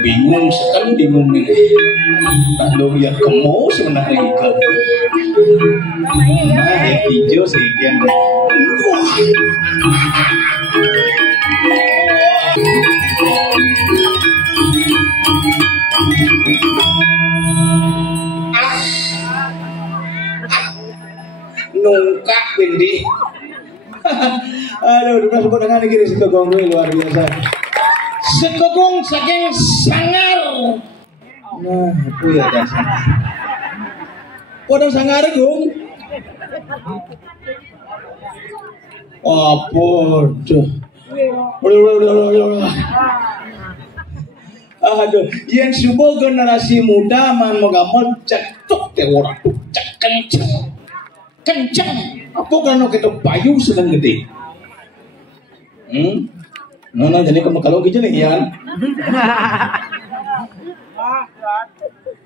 Bingung sekali bingung nih. Tak doyan kemo sebenarnya ikan. Nah, hijau sekian. Nungkak Windy. Aduh, udah sebut dengan kiri sekegong luar biasa. Sekegong saking sangar. Nah, itu ya dasar. Podang sangar gung. Apa tuh? Aduh, yang subuh generasi muda mau cetuk teh orang tuh cek kenceng. Apa karena kita payu sedang gede. Nona jadi kamu kalau gitu nih ya.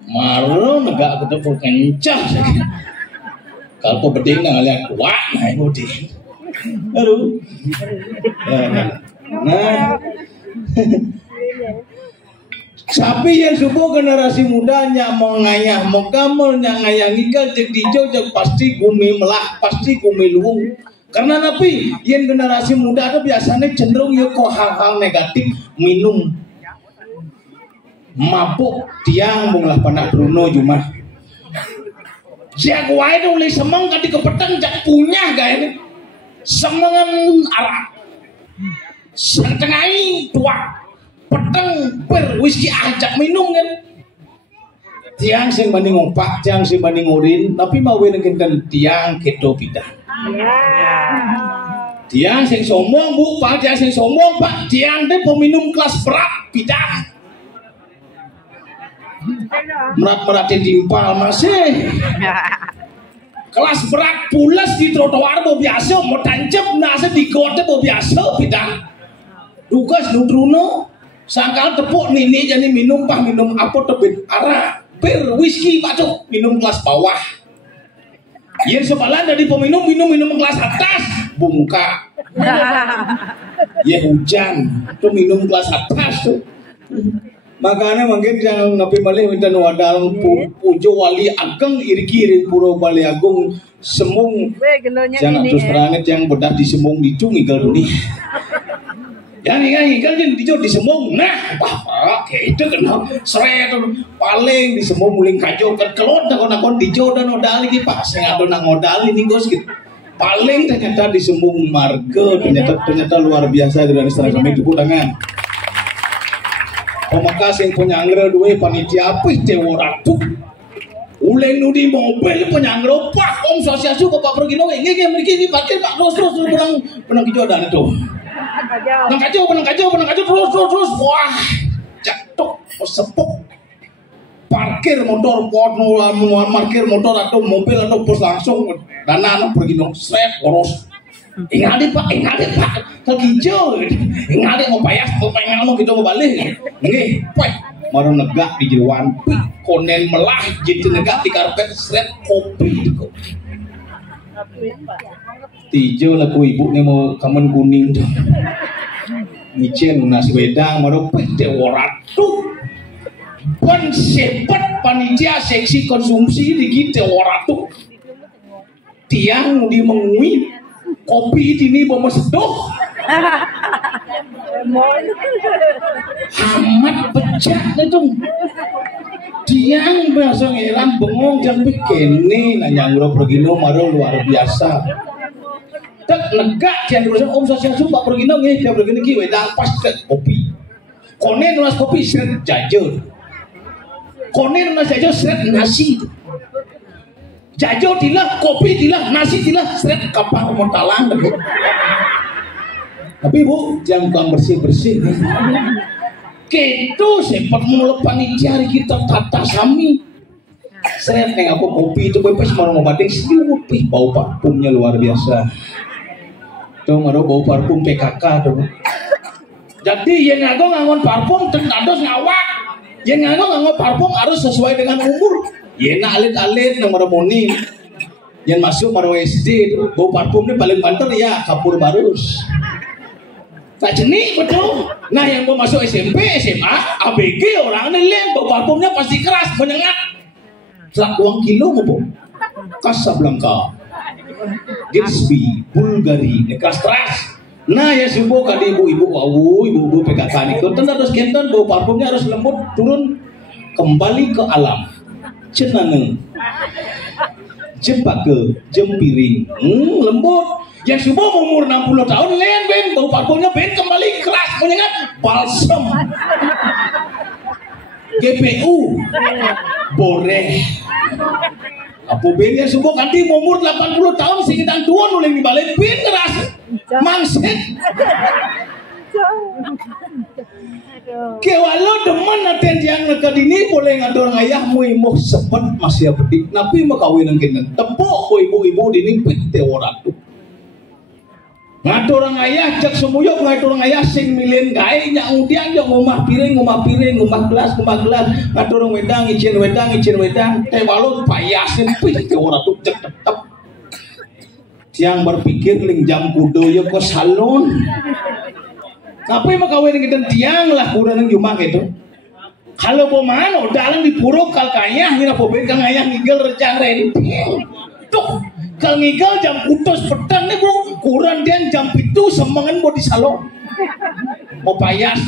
Maru negak ketemu kencang. Kalau beding nang lihat kuat nah itu di. Aduh. Nah. Sapi yang subuh generasi mudanya mau ngayah mau gamel nya ngayang igal cek dijo cek pasti gumi melah pasti gumi luung. Karena napi yang generasi muda itu biasanya cenderung yuk kok hal-hal negatif minum mabuk tiang munglah panak Bruno cuma jak wae nulis semeng kadi kepeteng jak punya gak ini semengan arak sentengai tua peteng per whisky ajak minum kan tiang sing banding opak tiang sing banding urin tapi mau ngeken tiang keto pidah tiang sing sombong bu pak tiang sing sombong pak tiang teh peminum kelas berat pidah merat-meratin timpal masih kelas berat pulas di trotoar mau biasa mau tancap nasa di kota mau biasa pidah tugas nutruno sangkal tepuk nini jadi minum pah minum apa tebet arak bir whisky bacok minum kelas bawah yang sebalan dari peminum minum kelas atas bungka ya hujan tuh minum kelas atas tuh makanya mungkin jangan ngapain balik minta wadal pujo wali ageng iri-kiri pura bali agung semung jangan terus terangit yang bedah di semung dicung igal dunia yang ikan yang dijauh di semung nah wah kayak itu kena seret paling di semung muling kacau kan kelot nakon dijauh dan modal lagi pas yang ada nak modal ini gos gitu paling ternyata di semung marga ternyata luar biasa dari istana kami tepuk tangan pemakas yang punya anggra dua panitia apa tewo ratu uleng nudi mobil punya anggra pak om sosiasu bapak pergi nongeng ngege ini pakai pak terus penang hijau dan itu penang kacau terus wah jatuh sepuk parkir motor parkir motor atau mobil atau bus langsung dan anak pergi nong seret boros ingat pak hijau ingat mau payah mau pengen mau kita mau balik nih pak maru negak di jeruan konen melah gitu negak di karpet seret kopi tijo laku ibu nih mau kamen kuning micin nasi wedang maru pete waratu pun sepet panitia seksi konsumsi di gitu waratu tiang di mengui kopi ini bawa sedoh amat pecah itu tiang bahasa ngelang bengong jam begini nanya ngurau pergi lo maru luar biasa tak negak jangan diurusan om sosial Pak Pergino nggih dia begini ki wedang pas ke kopi. Kone nulis kopi seret jajo. Kone nulis jajo seret nasi. Jajo tilah, kopi tilah, nasi tilah, seret kapal mau talang. Tapi Bu, jangan bersih-bersih. Gitu sempat mulai panitia kita tata sami. Seret kayak apa kopi itu bebas mau ngobatin sedikit bau parfumnya luar biasa. Tuh ada bau parfum PKK tuh. Jadi yang ngago ngangon parfum terus ngawak. Yang ngago ngangon parfum harus sesuai dengan umur. Yang alit-alit nomor moni. Yang masuk baru SD tuh bau parfum ini paling banter ya kapur barus. Tak jenik betul. Nah yang mau masuk SMP, SMA, ABG orang ini bau parfumnya pasti keras, menyengat. Selak 2 kilo ngomong. Casablanca, Gatsby, Bulgari, keras. Nah ya subuh kali ibu-ibu wow, ibu-ibu PKK itu terus kenten bau parfumnya harus lembut turun kembali ke alam. Cenaneng, jempake, jempiring, lembut. Yang subuh umur 60 tahun lain ben bau parfumnya ben kembali keras menyengat balsam. GPU, boreh. Apa ben yang subuh kanti umur 80 tahun sekitar tua nuling di balik ben keras mangset. Kewalo demen naten yang nekad ini boleh ngador ngayahmu imuh sepet masih apedik napi makawin ang kinen tepuk ibu-ibu dini pite waratu ngatur orang ayah cek semuyok ngatur orang ayah sing milin gae nya undian yang ngomah piring ngomah gelas ngatur orang wedang icin wedang walau payasin pite waratu cek tetep yang berpikir ling jam kudo yo ko salon. Ngapain mau kawin kita tiang lah kurang yang jumah itu. Kalau pemano dalam di puro kal kaya hina poben kang ayah ngigel rencana ini. Tuh kal ngigel jam putus petang nih bu kurang dia jam itu semangan mau di salon. Mau payas.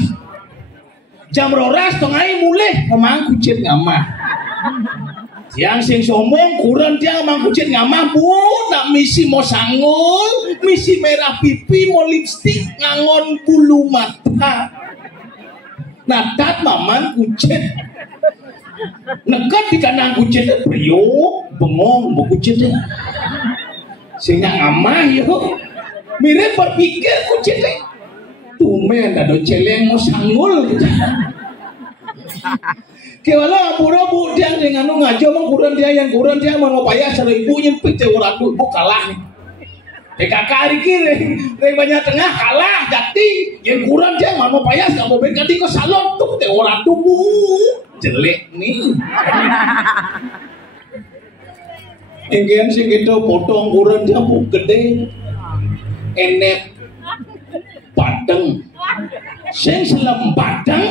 Jam roras tengah mulai ngomong kucing ngamah. Yang sing sombong kurang dia ngomong kucing ngamah bu nak misi mau sanggul misi merah pipi mau lipstick ngangon bulu mata nadat maman kucing nekat di kanan kucing priok bengong bu kucing sehingga ngamah yuk mirip berpikir kucing tumen ada celeng mau sanggul kewala pura bu dia dengan ngajo mau kurang dia yang kurang dia mau payah cara ibunya pete orang ibu kalah nih PKK hari kiri banyak tengah kalah jadi yang kurang dia mau payah nggak mau berganti ke salon tuh teh orang tubuh jelek nih ingin sih kita potong kurang dia bu gede enek padang sing selam padang.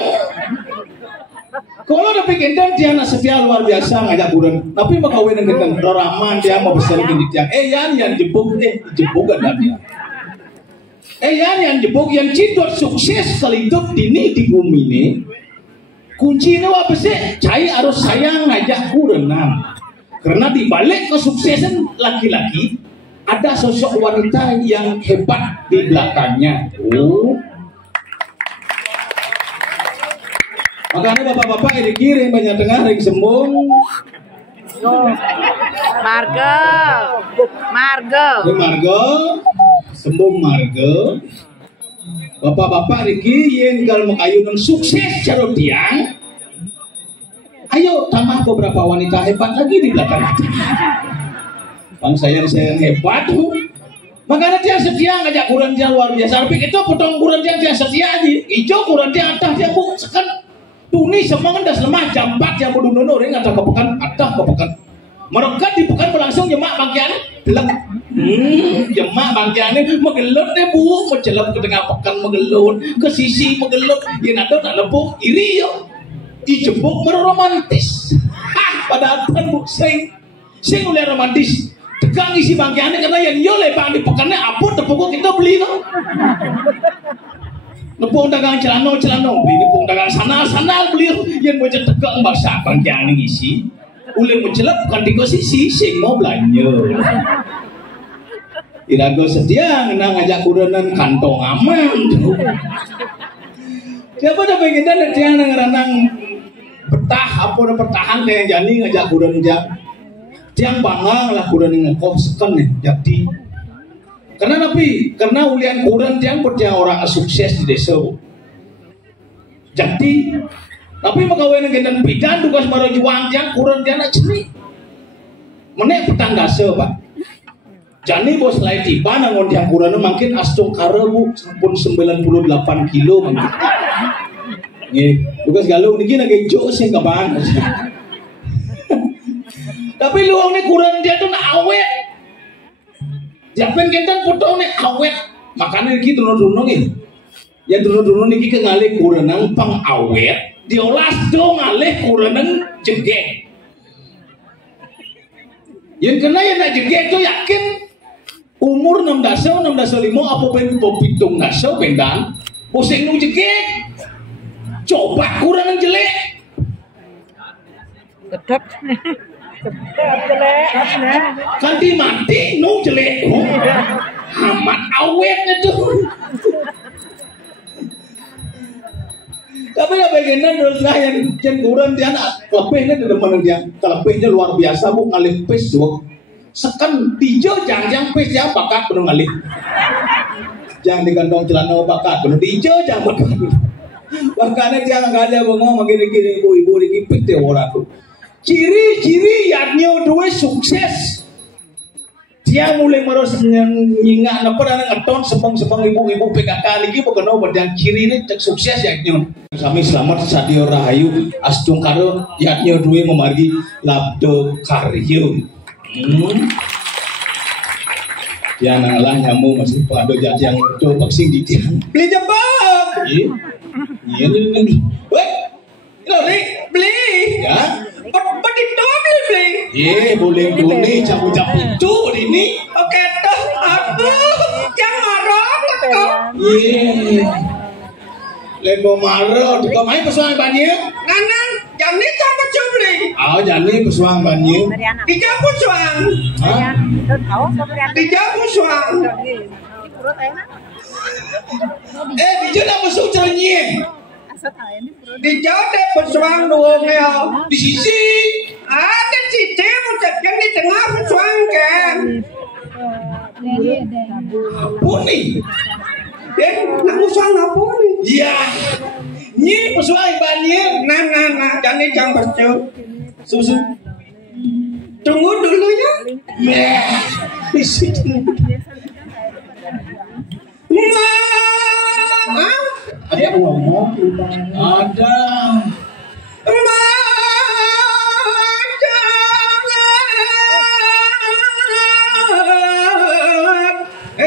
Kalau udah bikin dan dia nak setia luar biasa ngajak kurang, tapi mau kawin dengan doraman dia mau besar gini dia. Yang jebuk ada dia. Yang jebuk yang cidot sukses seliduk dini di bumi ini. Kuncinya apa sih? Cai harus sayang ngajak kurenang. Karena di balik kesuksesan laki-laki ada sosok wanita yang hebat di belakangnya. Makanya bapak-bapak ini kirim banyak dengar yang sembung. Margo, sembung Margo. Bapak-bapak Riki yang kalau mau kayu dan sukses cara tiang. Ayo tambah beberapa wanita hebat lagi di belakang. Bang sayang hebat tuh. Makanya dia setia ngajak kurang dia luar biasa. Tapi itu potong kurang dia setia aja. Ijo kurang dia atas dia bu sekan. Tuni semangat dah lemah jam 4 yang bodoh nono ring atau kepekan mereka di pekan berlangsung jemak bangkian gelap jemak bangkian ini menggelut deh bu mencelap ke tengah pekan menggelut ke sisi menggelut yang ada tak lepuk iri yo dijebuk meromantis pada aturan bu sing oleh romantis tegang isi bangkian ini karena yang yo lepas di pekannya apa tepuk kita beli no nepung dagang celana beli nepung dagang sana beli yang baca tegang bahasa bangkian ini isi ulih mencelap bukan di sisi sing mau belanja Irago sedia ngajak kurenan kantong aman. Siapa dah pengen dah dia ngeranang petah apa dah petahan kayak jani ngajak kurenan dia. Tiang bangang lah kurenan ngekoskan nih jadi. Karena napi karena ulian kurenan tiang percaya orang sukses di desa. Jadi tapi pegawai negara bidan tugas baru juang tiang kurenan dia nak ceri. Mana petang dasa pak. Jani bos lain tiba nangon yang kurang makin astung karebu sampun 98 kilo mungkin. Nih, tugas galau niki nage jo sing kapan. Tapi luang ni kurang dia tu nak awet. Japen kentan foto ni awet. Makanya niki turun-turun ni. Yang turun-turun niki ke ngalih kurang pang awet. Diolas dong ngalih kurang jegek. Yang kena yang nak jegek tu yakin. Umur 16 5 apa pengen pitung naso pendang pusing nu jegek coba kurang jelek Kedap jelek ganti mati nu jelek amat awet itu. Tapi ya bagian terus lah yang kurang dia nak kelepihnya di depan dia kelepihnya luar biasa bu ngalih pes tuh sekan dijo jangan pes ya bakat penuh ngalih jangan digantong celana bakat penuh dijo jangan bakat bakatnya dia nggak ada bengong makin dikiri ibu dikipit deh orang tuh ciri-ciri yadnya dua sukses dia mulai meros nyingak napa dan ngeton sepeng ibu-ibu PKK lagi bukan obat yang ciri ini sukses yadnya kami selamat Sadio Rahayu astung karo yadnya dua memargi labdo karyo. Ya nalah nyamu masih pada janji yang itu vaksin di tiang. Beli jambak. Iya nih. Weh, ini beli. Ya. Begitu beli. Iya boleh boleh campur itu ini. Oke dah. Aduh, yang marah kok. Iya. Lebo marah. Kau main pesuang banyak. Nanan. Jani campur cubli. Oh jani pesuang banyak. Tiga pesuang. Tiga pesuang. Dijauh dah pesuang cernyeng. Dijauh deh pesuang doangnya. Di sisi. Ada sisi yang di tengah pesuang kan. Puni. Dan nak pesuang apa ni? Ya. Ni pesuai banyak. Nah, jangan jangan bercu. Susu. Tunggu dulu ya. Di situ. Ada ngomong. Ada.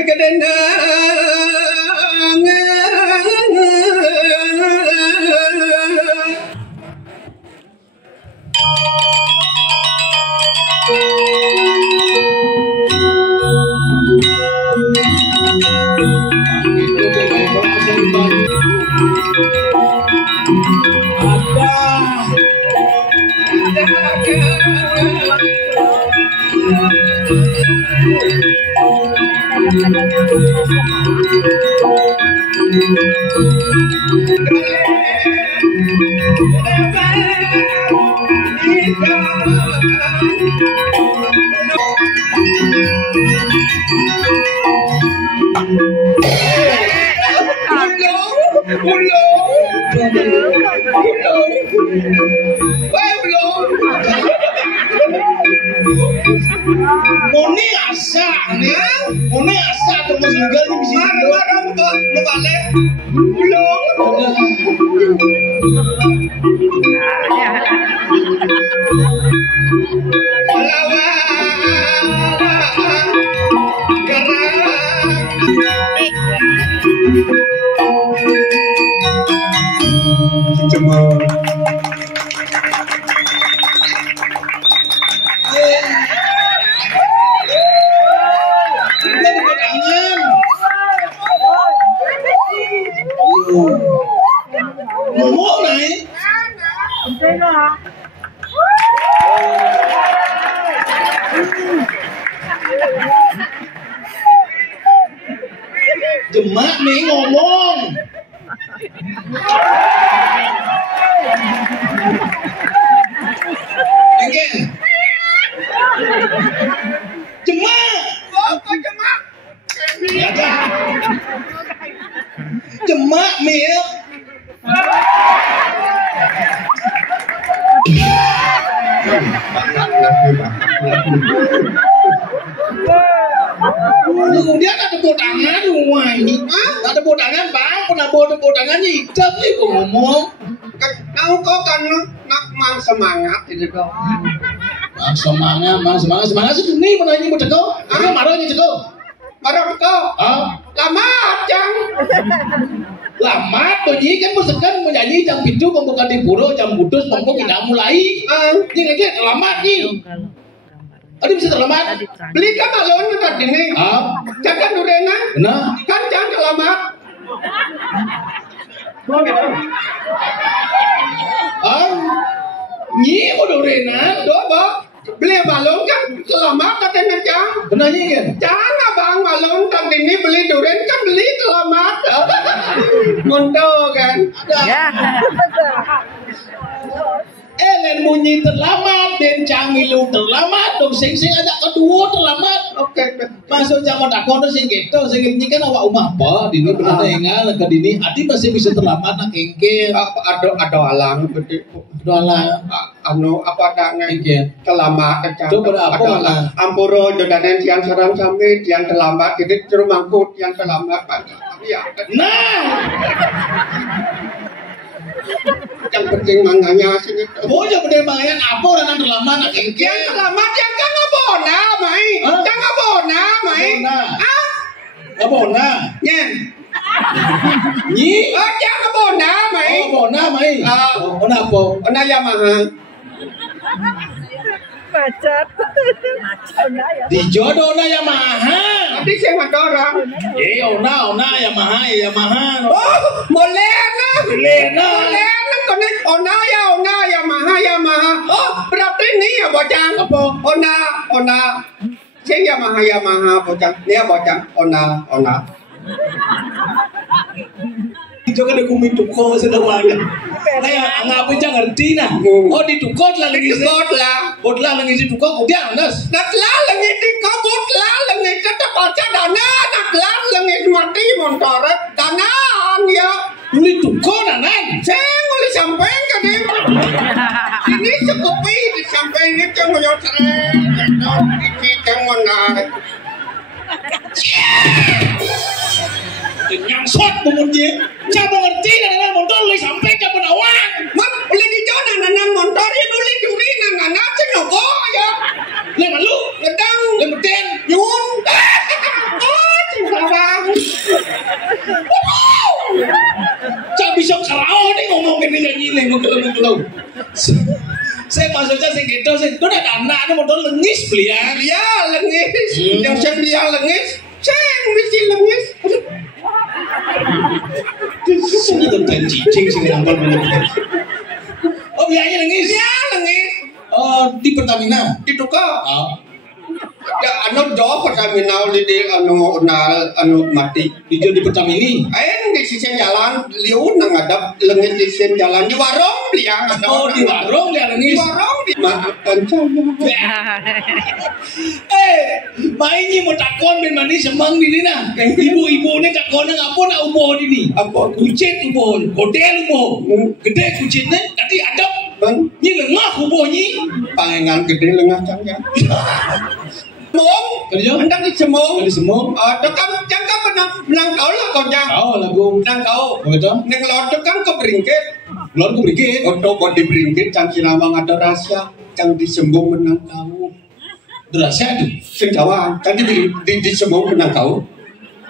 Kedendang. Moni asa terus tinggal di sini. Orang mau balik. Belum. Cuma ngomong naik. Jemak nih ngomong. Enggen. Jemak. Apa jemak? Ya dah. Jemak mil. Kemudian ada bodangan rumah ini. Ada bodangan bang, pernah bodangannya hitam nih ngomong. Kau kok kan nak mang semangat itu kau. Semangat sih nih menanya mau cekau. Ini marahnya cekau. Marah kau. Lama jang. Lama bunyi kan musekan menyanyi jam pintu pembukaan di puro jam putus mampu tidak mulai. Ini lagi lama nih. Ada bisa terlambat. Beli kan alon tadi nih. Jangan durena. Benar. Kan jangan terlambat. Nyi mau durena. Doa. Beli balon kan selamat katanya jang. Benarnya kan? Jangan abang balon tadi ini beli duren kan beli selamat. Monto kan. Ya. Elen bunyi terlambat dan cangilu terlambat dong sing ajak kedua terlambat. Oke. Masuk zaman takon sing gitu sing ini kan awak umah apa dini benar engal ke dini adi masih bisa terlambat nak engke Ada alang gede. doala Anu apa ada engke terlambat kecap. Coba apa alang? Ampuro jodanen tiang sarang sampai tiang terlambat jadi suruh mangkut tiang terlambat banyak. Iya. nah Yang penting manganya sini. bojo bede mangan apa orang terlambat nak engke Yang terlambat yang kan ngabona, mai. Yang ngabona, mai. abona Nyen. nyi Yang ngabona, mai. abona mai abona apa Ona Yamaha. Macet. di jodoh na Yamaha Tadi saya ngadorong. ona Yamaha Oh, Molena. Molena. Molena konek ona Yamaha. Oh, berarti ini ya bocang. Apa? Ona. Saya Yamaha bocang. Ini ya bocang. Ona. Jangan ada kumi tuko sedang mana. Naya ngapain jangan ngerti nah. Oh di tuko lah lagi sih. Botlah lagi sih tuko kemudian nas. Naklah langit di kabutlah langit tetap baca dana naklah langit mati montoret danaan ya. Uli tuko nanan. Saya boleh sampaikan ke dia. Ini sekopi di samping itu ngoyo cereng. Ini jangan naik. Nyangsot bumunje. Siapa ngerti nanan motor lu sampai ke penawang. Mat boleh dijodoh nanan motor ya boleh duri nanan senyogo ya. Le malu. Ledang. Le meten. Yun. Cintarang. Cak bisa karao nih ngomongin ini nyanyi nih ngomong-ngomong. Saya maksudnya sih gitu sih. Itu ada anak motor lengis belian. Ya lengis. Yang saya bilang lengis. Saya mesti lengis. Sini tentang cicing sini nangkal bener. Oh biayanya lengis. Ya lengis. Oh di Pertamina. Itu kok. Ya anu do Pertamina di anu mati. Di Pertamini. Aing di sisi jalan liun nang ada lengis di sisi jalan di warung dia ada. Oh di warung dia Di lengis. warung di maafkan Mainnya mau takon ben mani semang di dina. Ibu-ibu ini takon ngapa nak ubo di ni? Apa? Kucing ubo, kodel ubo. Gede kucingnya tadi ada. Bang, Ni lengah ubo ni. pangengan gede lengah cangnya. Semong, Kerja? hendak di semong. Di semong. Tekan jangka menang kau lah kau jang. Kau lagu. Menang kau. Begitu? Neng laut tekan ke beringkit. Luar ku berikit. Untuk kau di beringkit cang sinamang ada rahasia. Cang disembung menang kau. Derasnya tu. Sing Jawa, kan disembung menang kau.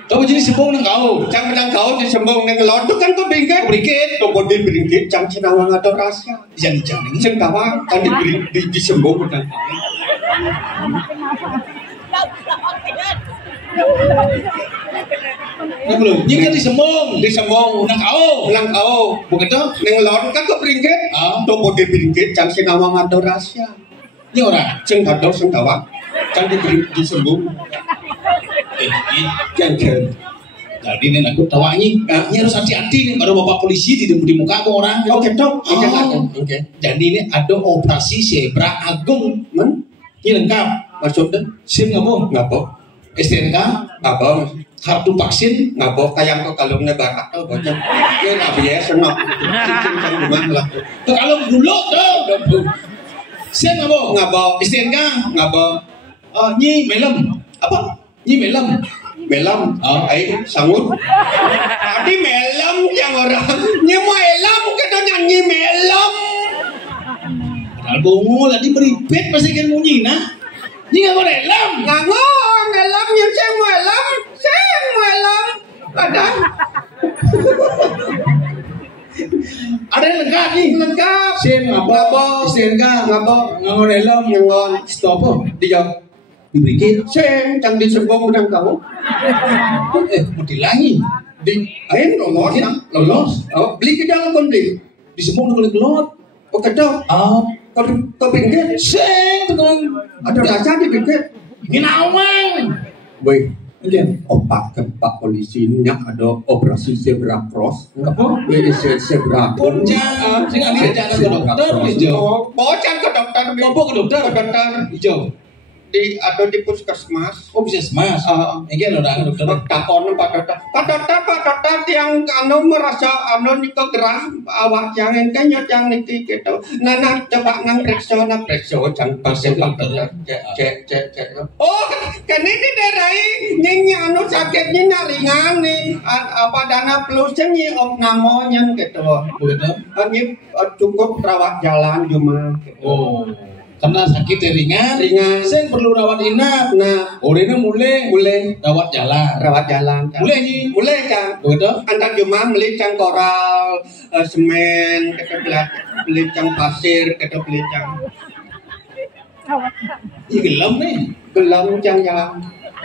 Kau jadi sembung nang kau. Cang menang kau disembung neng laut tekan ke beringkit. Berikit. Untuk kau di beringkit cang sinamang ada rahasia. Jangan ini. Sing Jawa, kan disembung menang kau. Ni belum. Ni kan disembung. Disembung Nang kau. menang kau. Begitu? Neng laut kan ke beringkit. Untuk kau di beringkit cang sinamang ada rahasia. Ni orang. Sing Gadok sing Jawa, kan disembung. Ini. Kan Jadi nih aku tawangi, ini harus hati-hati nih baru bapak polisi di muka aku orang. Oke dong. Oke. Jadi ini ada operasi zebra agung, ini lengkap. Maksudnya SIM ngabo, STNK, kartu vaksin, kayak kok kalungnya bakal tuh bocah. Ini nggak biasa no. Cincin rumah lah. Kalau dulu tuh, SIM ngabo, STNK, nyi melem, apa? Nyi melem. Melam, sangut. Tadi melam yang orang melam kita nyanyi melam. Padahal bongo tadi beribet pasti kan munyi nah. Nyi nggak boleh melam. Melam yang saya melam. Ada yang lengkap. SIM ngabo, STNK ngabo, melam, ngon. Stop dia. Diberikan Sen, yang disebut dengan kamu. Mau dilangi lolos. Beli ke dalam pun beli. disebut dengan gelot. Oh kedok. Kau pinggir. Sen tukang Ada rasa di pinggir. Ginawang. Woi, opak tempat polisinya ada operasi zebra cross. Apa? Ini zebra. Bocah. Saya nggak diajak ke dokter hijau. Bocah ke dokter. Apa ke dokter? Ke dokter Hijau. Ada di puskesmas. Oh bisa semas. Ini ada dokter. Takon Pak dokter yang merasa niko gerah awak jangan kayaknya yang niti gitu. Nana coba periksa jangan pasien dokter. Cek. Oh, kan ini darai nyanyi sakitnya ringan nih. Apa dana plusnya nih namanya gitu. Betul. Ini cukup rawat jalan cuma. Oh. Karena sakit ringan, saya perlu rawat inap. Nah, orangnya mulai rawat jalan. Kan. Mulai kan. Betul. Antar cuma beli cang koral, semen, beli cang pasir, beli cang. Ini gelam nih. Gelam cang jalan.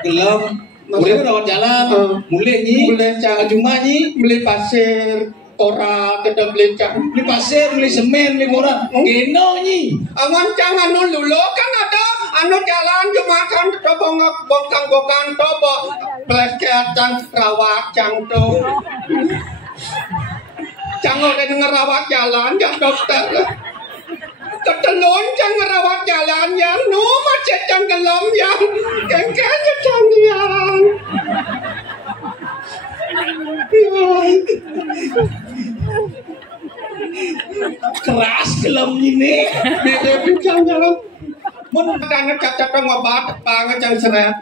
Gelam. Orangnya rawat jalan. Mulai cang cuma beli pasir. Koral kita beli cang, beli pasir, beli semen, beli koral. Geno nyi. Awan cang lulu kan ada jalan cuma kan coba bongkang coba pelecehan rawat cang tuh. Cang udah ngerawat jalan ya dokter. Ketelun cang ngerawat jalan yang macet cang gelam yang kengkanya cang yang. Keras gelam ini. Bicara mun dana cacat ngobat pangan cang seret.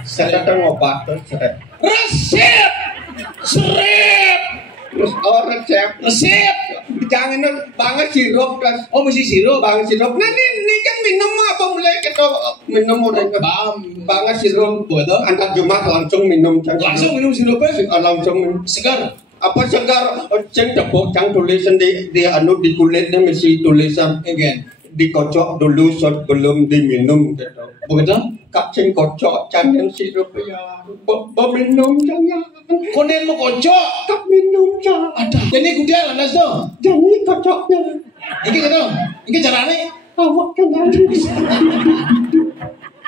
Seret ngobat seret. Resep. Terus resep. Jangan banget sirup kan. Oh mesti sirup. Banget sirup. Nah ini kan minum apa mulai kita minum udah banget sirup. Betul. Antar Jumat langsung minum. Langsung minum sirupnya. Langsung minum. Segar. Apa segar? Ceng tepuk cang tulisan di di kulitnya mesti tulisan. Dikocok dulu sebelum diminum. Betul. Kacing kocok jangan sirup ya. Minum jangan. Konen mau kocok. Kak minum jangan. Ada. Jadi kudia landas tuh. Jangan kocoknya. Iki gitu. Iki carane. Awak kenal.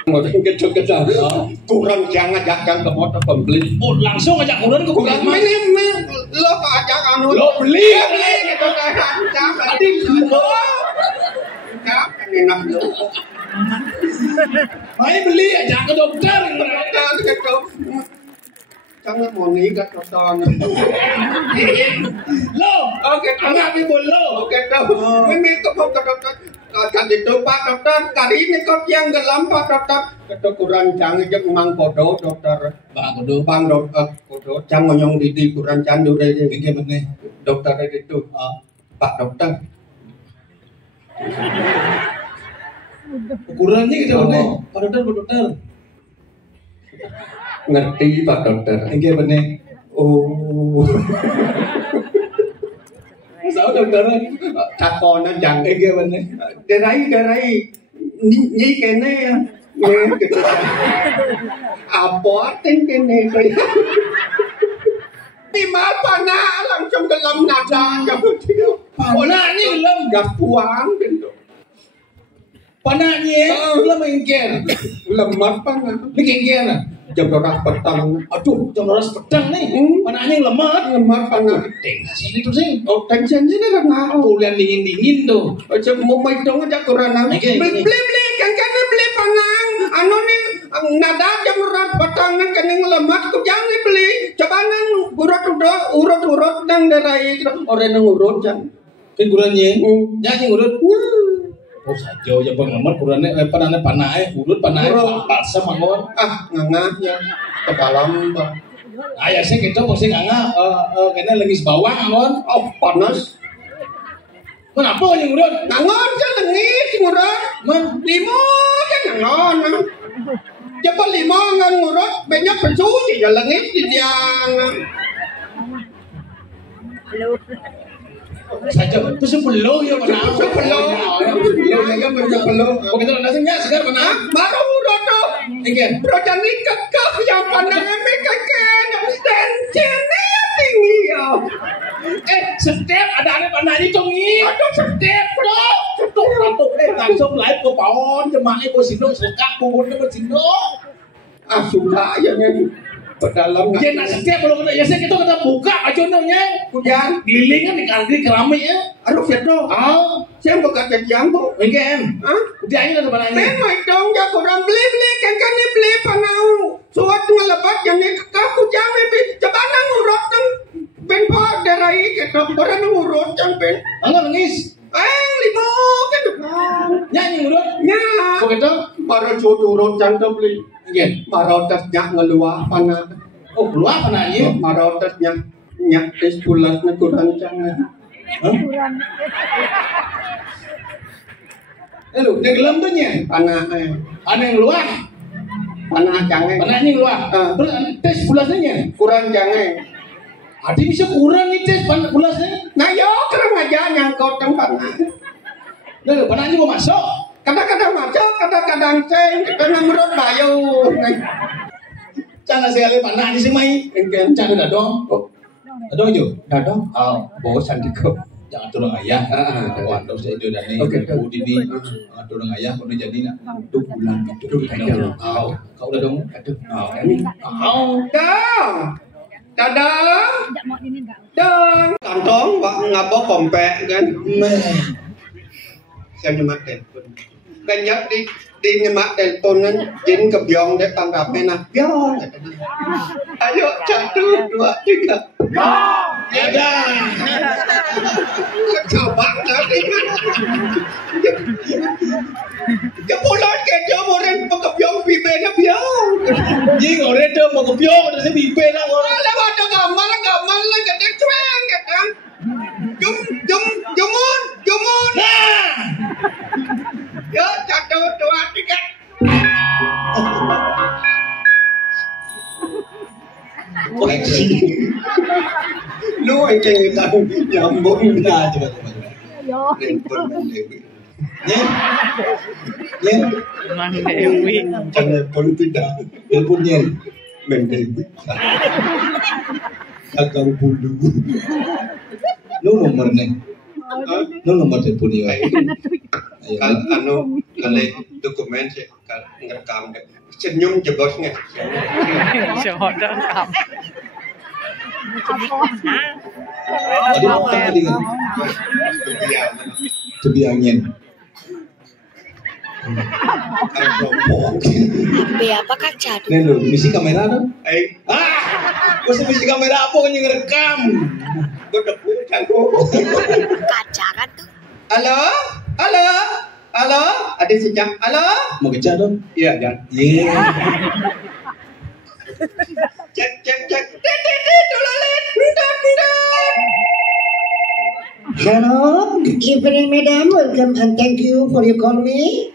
Ngomong kecil-kecil. Kurang jangan ajak ke motor pembeli. Oh langsung ajak kurang ke kurang mas. Lo ajak Lo beli. Gitu kan. Tadi lo. Kan enak lo. Ayo beli ajak ke dokter. Gitu. Jangan mau nikah dokter. Lo. Oke. Anak ibu lo. Oke tuh. Ini ke dokter. Kan itu Pak Dokter, kali ini kok yang gelam Pak Dokter. Kita kurang jangan aja memang bodoh Dokter. Bang bodoh. Bang Dokter, bodoh. Jangan ngonyong di kurang candu deh. Bagaimana? Dokter itu, Pak Dokter. Ukurannya gitu nih. Pak Dokter. Ngerti Pak Dokter. Bagaimana? Oh. Sao dokter? Takona jangan. Bagaimana? Darai. Ni kene ya. Apa kene kaya. Di mana langsung dalam nada. Panah ni gelam. Gapuan gitu. Panah ni gelam engker. Lemah panah. Ni engker lah. jam 12 petang. Aduh, jam 12 petang nih. Panahnya yang lemah. Lemah panah. Sini tuh sih. Oh, tension sini renang. Bulan dingin tuh. Aja mau dong aja kurang. Beli kan beli panang. Anu nih nada jam 12 petang nang kening lemah ku jangan beli. Coba nang urut nang darai orang nang urut jang. Figurannya, nyanyi urut. Oh saja, ya bang lemar kurannya, panahnya urut panahnya balsam mangon. Ngangah ya, kedalam bang. Ayah saya kita pasti ngangah, kena lagi sebawang mangon. Oh panas. Kenapa nyanyi urut? Nangon kan lengis urut. Limo kan nangon. Coba limo ngan urut, banyak pensuci ya lengis di diang. Saja itu sebelum ya mana? Sebelum ya sebelum. Begitu nasinya segar mana? Baru urut tuh. Ikan. Projan ini kekeh yang pandangan mereka dan channel tinggi ya. Setiap ada panahnya tongi. Aduh setiap tuh. Tuh langsung live ke pawon jemaah posino suka punggunnya posino. Suka ya nih. Pedalam ya nah setiap kalau ya saya kita buka aja namanya hujan dilingan di keramik ya aduh siap dong saya buka jadi bu weekend dia ini ada panahnya memang dong ya kurang beli kan beli panau suat ngelebat yang ini kaku jangan coba nang urut nang ben pak darai kita orang nang urut jangan ben enggak nangis limo kan nyanyi urut kok itu baru urut jangan beli marotas nyak ngeluah panah. Oh, keluar panahnya. Marotas nyak tes bulat na kurang jangan. Lu, dia gelam tuh nya. Panah yang luar. Panah jangan. Panahnya luar. Terus tes bulatnya kurang jangan. Adi bisa kurang nih tes bulatnya. Nah yo kurang aja nyangkut yang panah. Nah, panahnya mau masuk. Kadang-kadang macam, kadang-kadang ceng, kadang menurut bayu. Cana sekali panah di sini, engken cana dadong, dadong aja, dadong, bosan dikau. Jangan turun ayah, waduh saya itu dari di turun ayah, kalau jadi nak, itu bulan itu ayah. Kau udah dong, ini, dadong, kantong, ngapa kompek kan? Saya nyemak telepon. Banyak di nyemak telepon nan jin kebyong dek tanggapnya nak byong. Ayo 1, 2, 3. Ya dah. Coba tadi. Kepulan kerja orang kebyong pipe na byong. Jing orang tu mau kebyong ada si pipe na orang. Lewat gamal lah kadang cueng kadang. Jumun. Nah. Yo 1, 2, 3. Koleksi. Lu aja nyambung Nah, coba. Ya. Mang Dewi. Telepon tidak. Teleponnya. Mendewi. Gagang bulu. Lu nomornya. Lu nomor teleponnya. Anu kali dokumen sih ngerekam senyum jebosnya. Coba rekam. Tadi apa tadi kan? Kebiangin. Apa kaca? Nih lu, misi kamera dong. Masa misi kamera apa kan yang ngerekam? Gue udah punya gue. Kaca kan tuh. Halo, ada sejak. Halo. Mau kejar dong? Iya, Jan. Iya. Cek. Hello, good evening, madam. Welcome and thank you for your call me.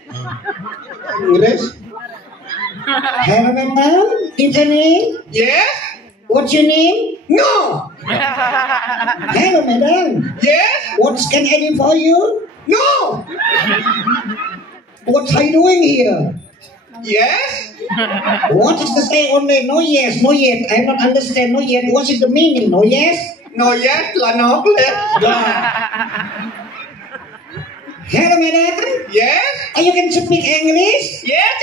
Inggris. Hello, madam. Evening. Yes. What's your name? No. Hello, madam. Yes. What can I do for you? No. What are you doing here? Yes. What is the say only? No yes, no yet. I don't understand. No yet. What is the meaning? No yes. No yes là no boleh. Hello, madam. Yes. You can speak English? Yes,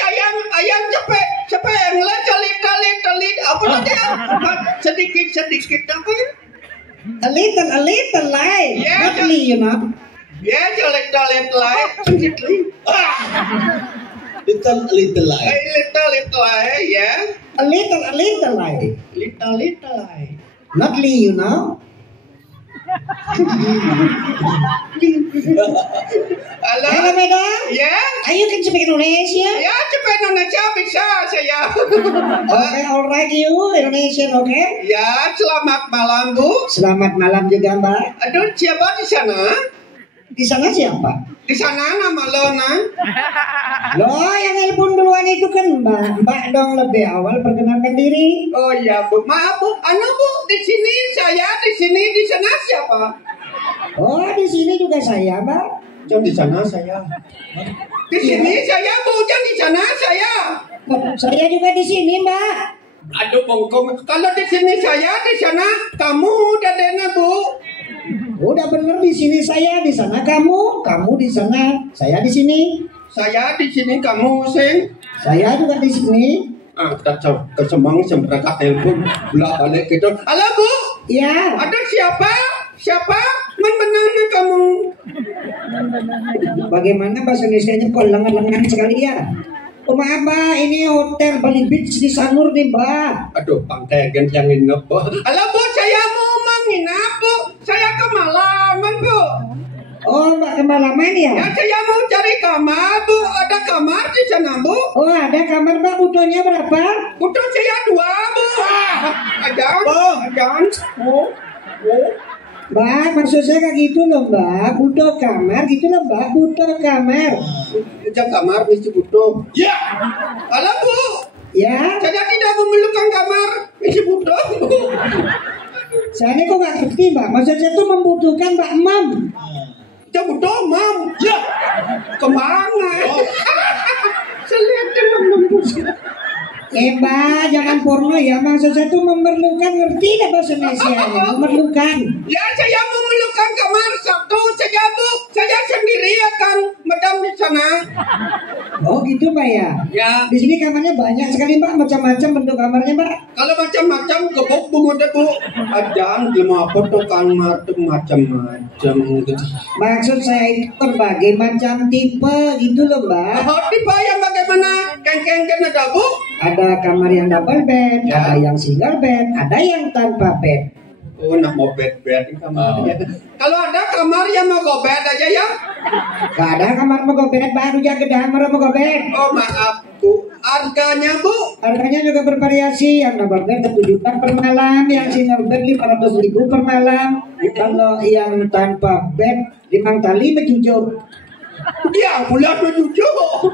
ayang cepet English telit. Apa tadi? Sedikit apa ya? A little light. Yeah, Not me, you know. Yes, telit sedikit. Little light. Little ya. A little light. Little. Not Lee, you know. Halo. Hello, madam. Ya. You can speak Indonesia? Ya, cepet Indonesia bisa saya. Okay, alright you Indonesian, okay? Ya, selamat malam Bu. Selamat malam juga, Mbak. Aduh, siapa di sana? Di sana siapa? Di sana nama Lona. Loh, yang nelpon duluan itu kan Mbak. Mbak dong lebih awal perkenalkan diri. Oh iya Bu, maaf Bu. Bu, di sini saya, di sini, di sana siapa? Oh, di sini juga saya, Mbak. Jangan di sana saya. Di sini saya Bu, jangan di sana saya. Saya juga di sini, Mbak. Aduh bongkong, kalau di sini saya, di sana kamu udah dena Bu. Udah bener di sini saya, di sana kamu di sana, saya di sini. Saya di sini, kamu sing. Saya juga di sini. Kita kesemang semprekat telepon bolak balik gitu. Halo Bu. Ya. Ada siapa? Men benarnya kamu? Bagaimana bahasa Indonesia-nya kok lengan-lengan sekali ya? Oh maaf Mbak, ini hotel Bali Beach di Sanur nih Mbak. Aduh, pantai yang nginep Bu. Halo Bu, saya mau menginap Bu. Saya kemalaman Bu. Oh Mbak kemalaman ya? Ya saya mau cari kamar Bu. Ada kamar di sana Bu? Oh ada kamar Mbak, butuhnya berapa? Butuh saya 2 Bu. Jangan. Mbak, maksud saya kayak gitu loh Mbak. Butuh kamar gitu loh Mbak, butuh kamar. Butuh kamar mesti butuh. Ya. Halo Bu. Ya? Saya tidak memerlukan kamar, mesti butuh Bu. Saya ini kok gak ngerti Mbak. Maksud saya tuh membutuhkan Mbak Mam. Saya butuh Mam. Ya. Kemana? Saya lihat dia membutuhkan. Mbak, jangan porno ya. Maksud saya tuh memerlukan, ngerti gak bahasa Indonesia? Memerlukan. Ya, saya memerlukan kamar satu saja Bu. Saya sendiri akan madam di sana. Oh gitu Mbak ya? Ya. Di sini kamarnya banyak sekali Mbak, macam-macam bentuk kamarnya Mbak. Kalau macam-macam gebuk Bu muda Bu. Ajaan belum apa tuh kamar tuh macam-macam gitu. Maksud saya itu berbagai macam tipe gitu loh Mbak. Oh, tipe yang bagaimana? Keng-keng ada Bu? Ada kamar yang double bed, Ya. ada yang single bed, ada yang tanpa bed. Oh, nak mau bed-bed kamarnya. Kalau ada kamar yang mau go bed aja ya? Gak ada kamar mau bed, baru jaga kamar mau bed. Oh, maaf Bu. Harganya Bu? Harganya juga bervariasi, yang double bed 7 juta per malam, yang single bed 500.000 per malam. Kalau yang tanpa bed 5 kali 7. Ya, bulan 7.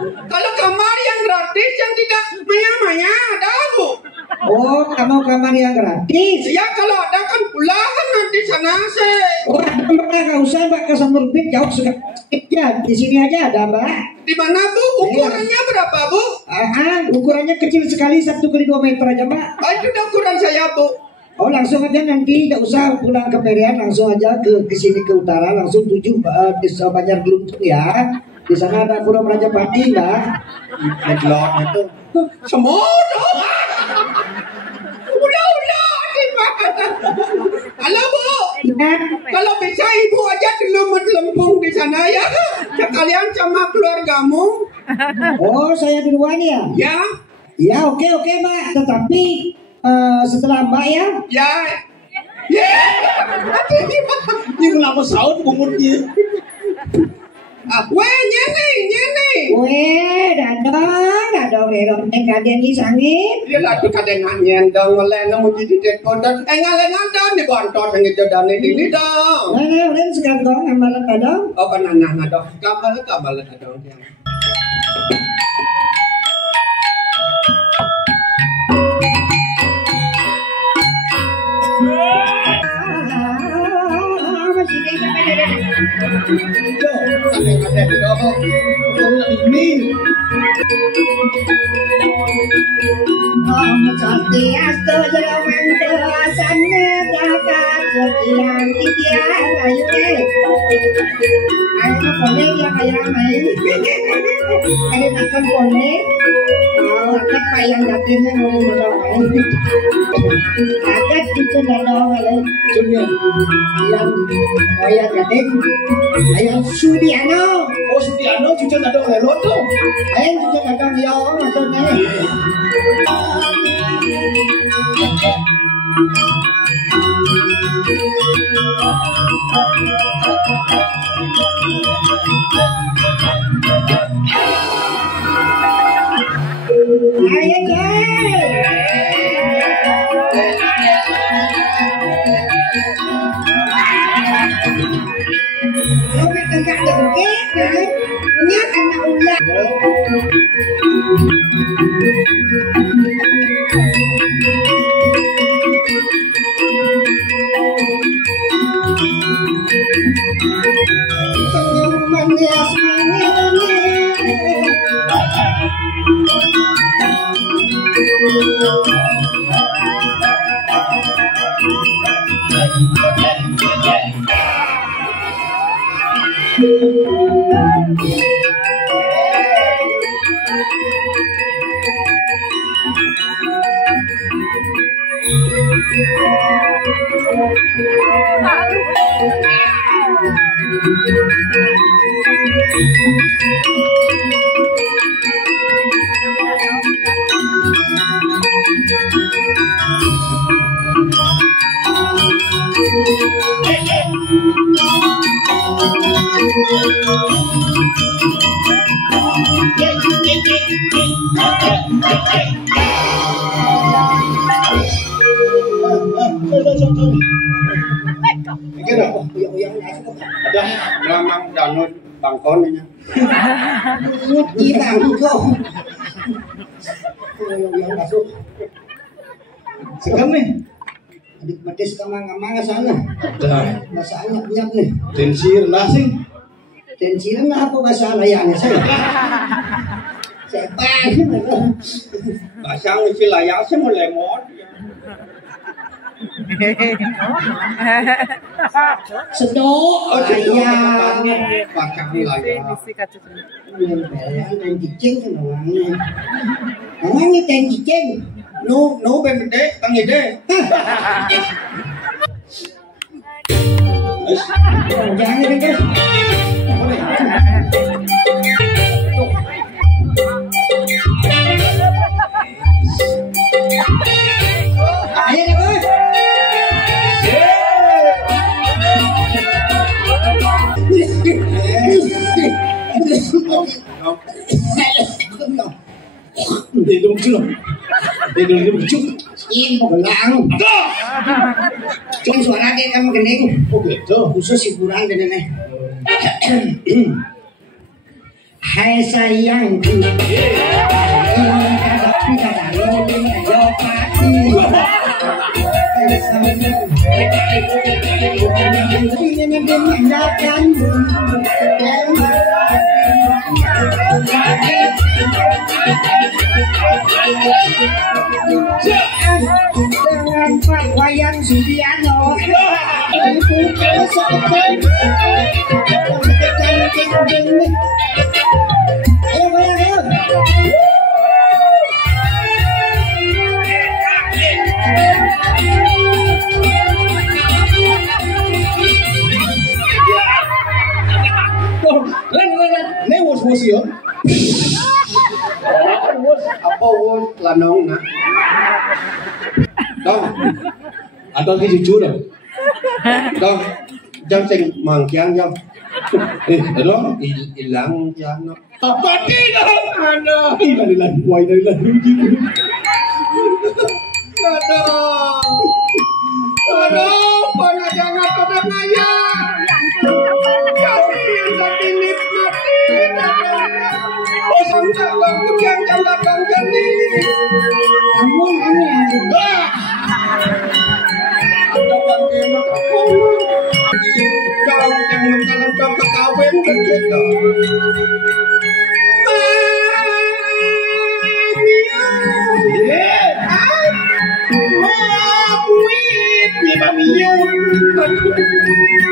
Kalau kamar yang gratis yang tidak maya-maya ada Bu. Oh, kamu kamar yang gratis? Ya, kalau ada kan pulang nanti sana sih. Oh, nggak usah Mbak ke Sanur Beach, jauh sekali. Ya, di sini aja ada Mbak. Di mana Bu? Ukurannya berapa Bu? Ukurannya kecil sekali, 1x2 meter aja Mbak. Oh, itu udah ukuran saya Bu. Oh langsung aja nanti, tidak usah pulang ke Perian, langsung aja ke sini ke utara, langsung tuju di Banjar Geluntung ya. Di sana ada Pura Rajapati Mbak. Neglot itu. Semua dong. Udah. Halo Bu. Ya. Kalau bisa Ibu aja dulu melempung di sana ya. Sekalian sama keluargamu. Oh saya duluan ya? Ya. Ya oke Mbak, tetapi setelah Mbak ya? Ya. Ini kenapa saut bungurnya? Weh nyene. Weh dadong yang kadang ni sangit. Dia lah tu kadang nyendong oleh nemu jadi dekoder. Ngalengan di bontot yang itu dan ini dong. Nah, udah sekarang dong amalan kadang. Oh banana dong. Kabalan dong. Om Swastiastu Jalanto Asana Jakarta Yang titian ayo deh. Ayo boleh yang ayam mai. Ada makan boleh. Agak payang datinnya mulai modal. Agak itu modal oleh Junior. Yang ayam dating. Ayam Sudiano. Oh Sudiano cucu ada oleh lo tuh. Ayam cucu dagang yo maksudnya. Ada lamang danut bangkon ini. Di bangko. Sekarang nih. Adik pedes kamang-kamang sana. Dah. Masalahnya punya nih. Tensi rendah sih. Tensi rendah apa masalah yang saya? Saya paham. Pasang isi layar sih mulai mod. Sedok ayam. Pasang layar. Yang cicing kan orangnya. Orangnya yang cicing. Nu ben gede, kang ide. Jangan dengar. Ayo deh, Hidung cilo. Hidung cuk. Im pegang. Cuma suara kayak kamu gendeng. Oh gitu. Khusus hiburan dan aneh. Hai sayangku. Dengan Pak Wayan Sudiano. Ayo Wayan, ayo. Ini wos ya. Apa wos lanong nak? Dong, Atau jujur dong. dong, jam sing mangkian jam. Aduh. Hilang jam. Apa tidak? Aduh. Inilah wah inilah. Aduh, aduh, panjangnya pada ngaya. Kasihan tapi nikmati. Oh, sampai bangku yang datang jadi. Kamu nanya. Ada bagaimana aku? Jauh yang mengkalan jauh kawin begitu. Buit di Mamiyo.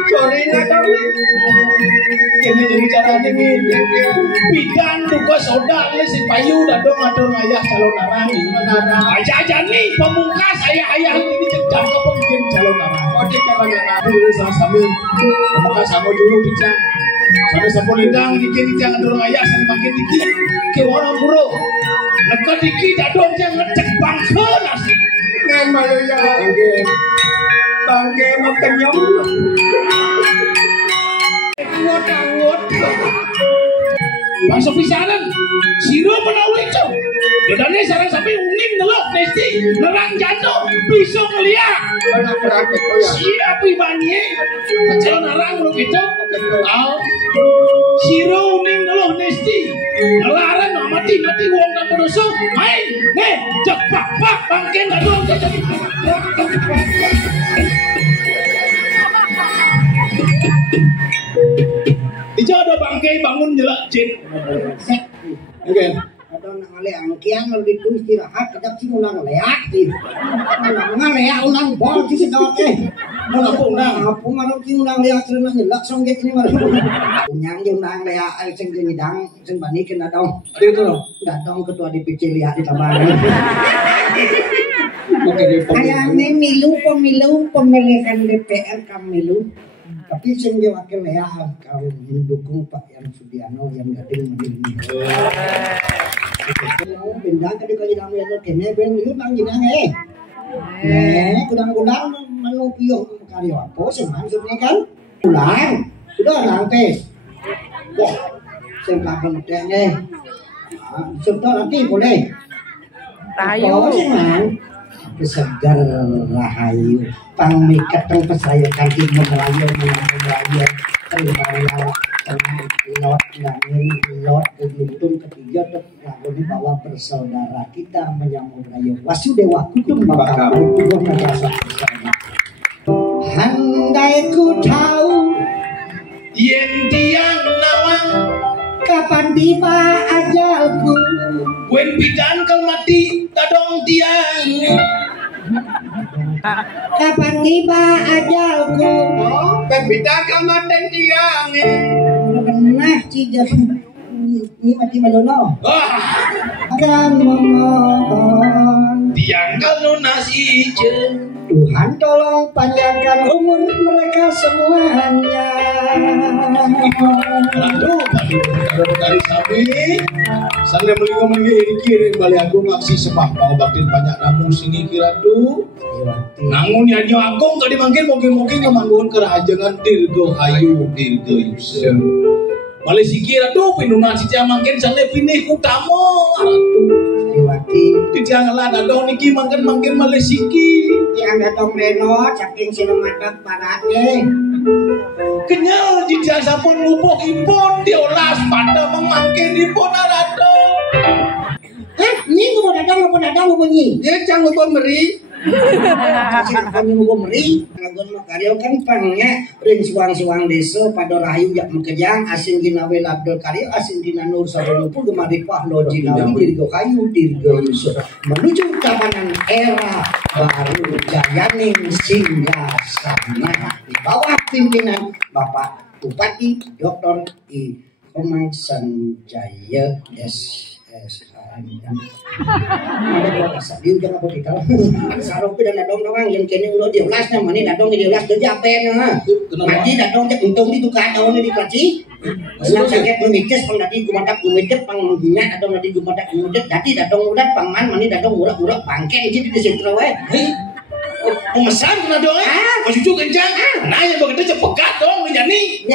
Sorry na dong. Kini jadi caranya ini bidan tugas soda ini si payu dadong atur ayah calon narang aja nih pemungkas ayah ini cedang ke pemimpin calon narang Odi calon narang dulu sama pemungkas sama dulu bicang sampai sampul lidang dikit jangan dorong ayah sampai makin dikit ke orang buru nekat dikit dadong jangan ngecek bangke nasi ngan malu ya bangke makan nyong ngot bangsa pisanan siro menawik cok dadane sarang sampai uning nelok nesti nerang jatuh bisa ngeliat anak berat itu ya siapa ibanye kecil narang lu gitu siro uning nelok nesti ngelaran mati wong tak berdosa main nih cepak pak bangke nggak doang Ijo ada bangkai bangun jelak cip. Oke. Ada nang leak kian kalau itu istirahat kadang sih ulang leak sih. Ulang leak ulang bol sih sedot Ngapung nang. Ngapung marang sih ulang leak terus nyelak song get ini marang. Nyang jeung ulang leak sing ngidang sing banikeun datang. Ada itu loh. Datang ketua DPC lihat di tambahan. Oke deh. Kayaknya pemilu pemilihan DPR kamilu. Tapi sing wakil ya kalau mendukung Pak Yan Sudiano yang gading menilai. Mau pindah ke dekat yang yang kene ben liu nang jinang kudang-kudang menupio karyo apa sing maksudnya kan? Pulang. Sudah lantes. Wah, sing kapan teh sudah nanti boleh. Rahayu. Sing man segar rahayu pangmikat teng pesayakan ilmu melayu lot langin lot keguntung ketiga lalu bawa bersaudara kita menyambut rayu Wasudewa kutung bakal kutung merasa bersama handai ku tahu Yen tiang nawang kapan tiba ajalku wen bidan kal mati dadong tiang kapan tiba ajalku pembida kamaten tiang benar cijah ini mati madono akan memohon tiang kal nasi jen Tuhan tolong panjangkan umur mereka semuanya. aduh dari sami sana melihat kirim balik aku ngaksi sebab mau baktin banyak namun sini kira tuh nangun nyanyi agung tadi mungkin kemanggungan kerajangan dirgo hayu dirgo yusuf balik si kira tuh pinungan si cia mungkin sana pindah utama Iwati tidak ngelada dong niki mungkin malesiki yang datang Reno saking sinumadak parane kenyal di jasa pun lubuk impun diolas pada memangkin impun arado ini gue mau datang bunyi dia jangan lupa meri kami mau meri lagun makaryo kan pangnya ring suang desa pada rahayu jak mekejang asin ginawe labdol karyo asin dina nur saronupu gemari pahlo jinawi dirgo kayu dirgo yusuf menuju tabanan era baru jayaning singgasana di bawah pimpinan Bapak Bupati Dr. I. Komang Sanjaya SSH ada kok sabiu jangan apa kita sarong dan nadong doang yang kene ulo diolasnya mani nadong diolas do japen mati nadong cek untung di tukang tahun di kaci senang sakit numites pang dadi gumadak gumidet pang minyak atau dadi gumadak gumidet dadi nadong udat pangman mani nadong urak bangke iki di sentro wae pemesan kena dong cucu kencang nanya begitu cepegat dong menjani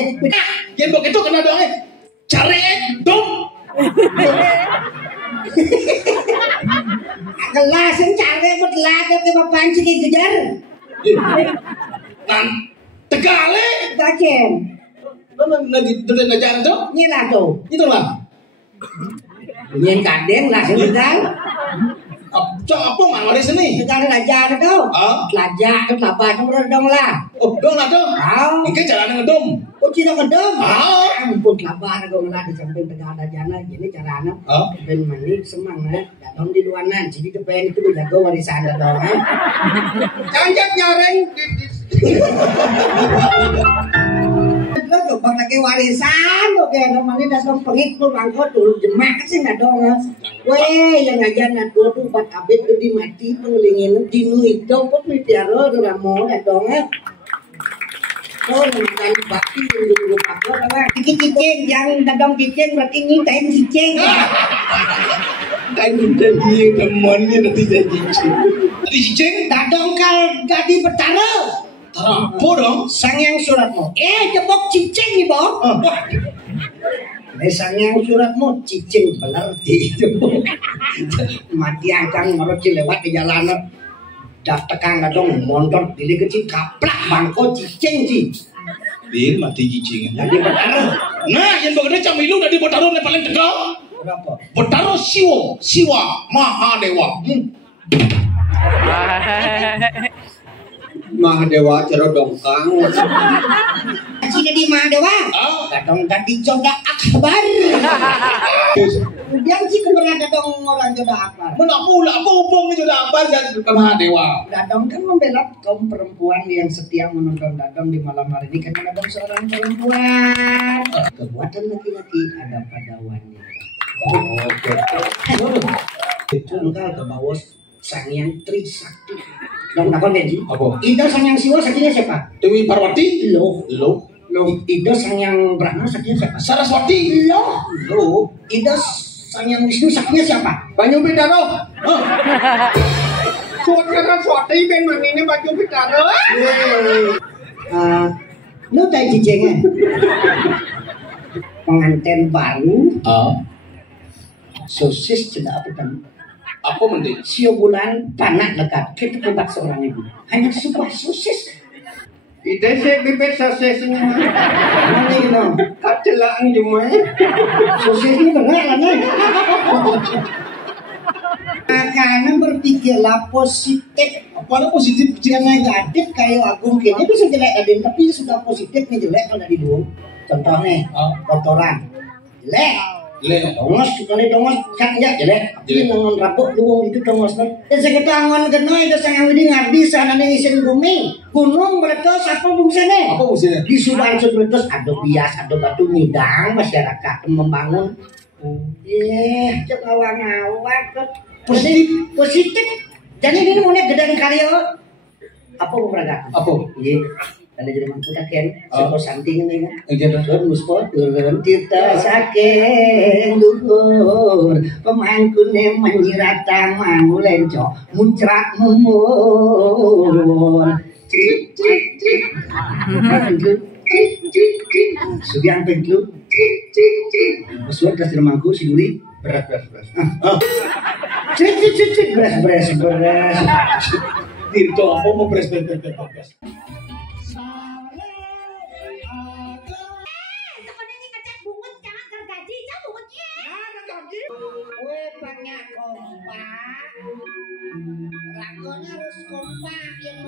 yang begitu kena dong cari dong gelasin cari berlaga ke bapak sih kejar nan tegale bacen nanti nejaran tuh nyilah tuh itu lah nyen kadeng lah sebentar cok apa mang ada sini sekarang raja tuh raja itu apa tuh dong lah oh dong lah dong ini jalan ngedom oh Cina kedem. Ah. Ampun kabar gue malah di samping tengah ada jana gini caranya. Ben manik semangat. Datang di luaran. Jadi kepengen itu gue jago warisan dong. Janjak nyareng Lo bang lagi warisan lo kayak namanya datang pengit lo bangkot dulu jemak sih nggak dong. Weh yang ngajar nak dua tuh 4 abis udah mati pengelingin dinu itu kok mitiaro udah mau nggak dong. Oh, bukan bakti dulu pakor apa? Cicing yang dagang cicing berarti ngintain cicing. Kan jadi temannya nanti jadi cicing. Tadi cicing Dagang kal gadi betara. apa dong? Sangyang suratmu. Jebok cicing nih, Bok. Sangyang suratmu cicing belerti. Mati angkang marot lewat di jalanan. Dah tekan dong motor pilih kecil kaplak bangko cicing sih. Bin mati cicing. Jadi betara. Nah, yang begitu camilu dari Betaro yang paling tegal. Berapa? Betaro Siwa Mahadewa. Mahadewa cara dongkang. Cina di Mahadewa. Kadang tadi coba akbar. Yang sih keberadaan dong orang coba akbar. Mana pula apa hubungnya sudah apa dan ke Mahadewa? Dadong kan membela kaum perempuan yang setia menonton Dadong di malam hari ini karena Dadong seorang perempuan. Kekuatan laki-laki ada pada wanita. Itu lokal ke bawah Sangyang Trisakti. Dong nakon Benji. Apa? Ida Sangyang Siwa saktinya siapa? Dewi Parwati? Loh. Ida Sangyang Brahma saktinya siapa? Saraswati? Loh. Ida Sangyang Wisnu saktinya siapa? Banyu Bidaro. Suara Saraswati ben manine Banyu Bidaro. Lu tahu cicingnya? Pengantin baru sosis tidak apa kan? Apa mending? Sio bulan panak dekat kita tempat seorang ibu hanya sebuah sosis. Ide sih bibir sosesnya. Mana ini? Kacelang cuma. Sosis ini benar lah nih. Karena berpikirlah positif. Apa positif? Jangan negatif kayak Agung kayaknya bisa jelek Adin tapi sudah positif nih jelek kalau dari dulu. Contoh nih kotoran jelek. Dongos, kali dongos kan ya jelek. Ini nangon rapuk luwung itu dongos kan. Dan saya kata angon kena itu sangat wedi ngardi sana nih isin bumi. Gunung meletus apa fungsinya? Apa fungsinya? Di Subansut meletus ada bias, ada batu nidang masyarakat membangun. Coba ngawang positif. Jadi ini mau gedang karya apa beragam? Apa? Iya. Ada jadi mangkuk kan, sepo santing ini kan. Gitu. Muspo turun kita saking luhur, pemangkune menyirata mau lencok, muncrat mumun. Cik cik cik. Sugiang penglu. Cik cik. Muspo tas mangkuk si duli. Beras. Cik cik cik beras. Tirto apa mau beres. Kue banyak kompak, lakonnya harus kompak yang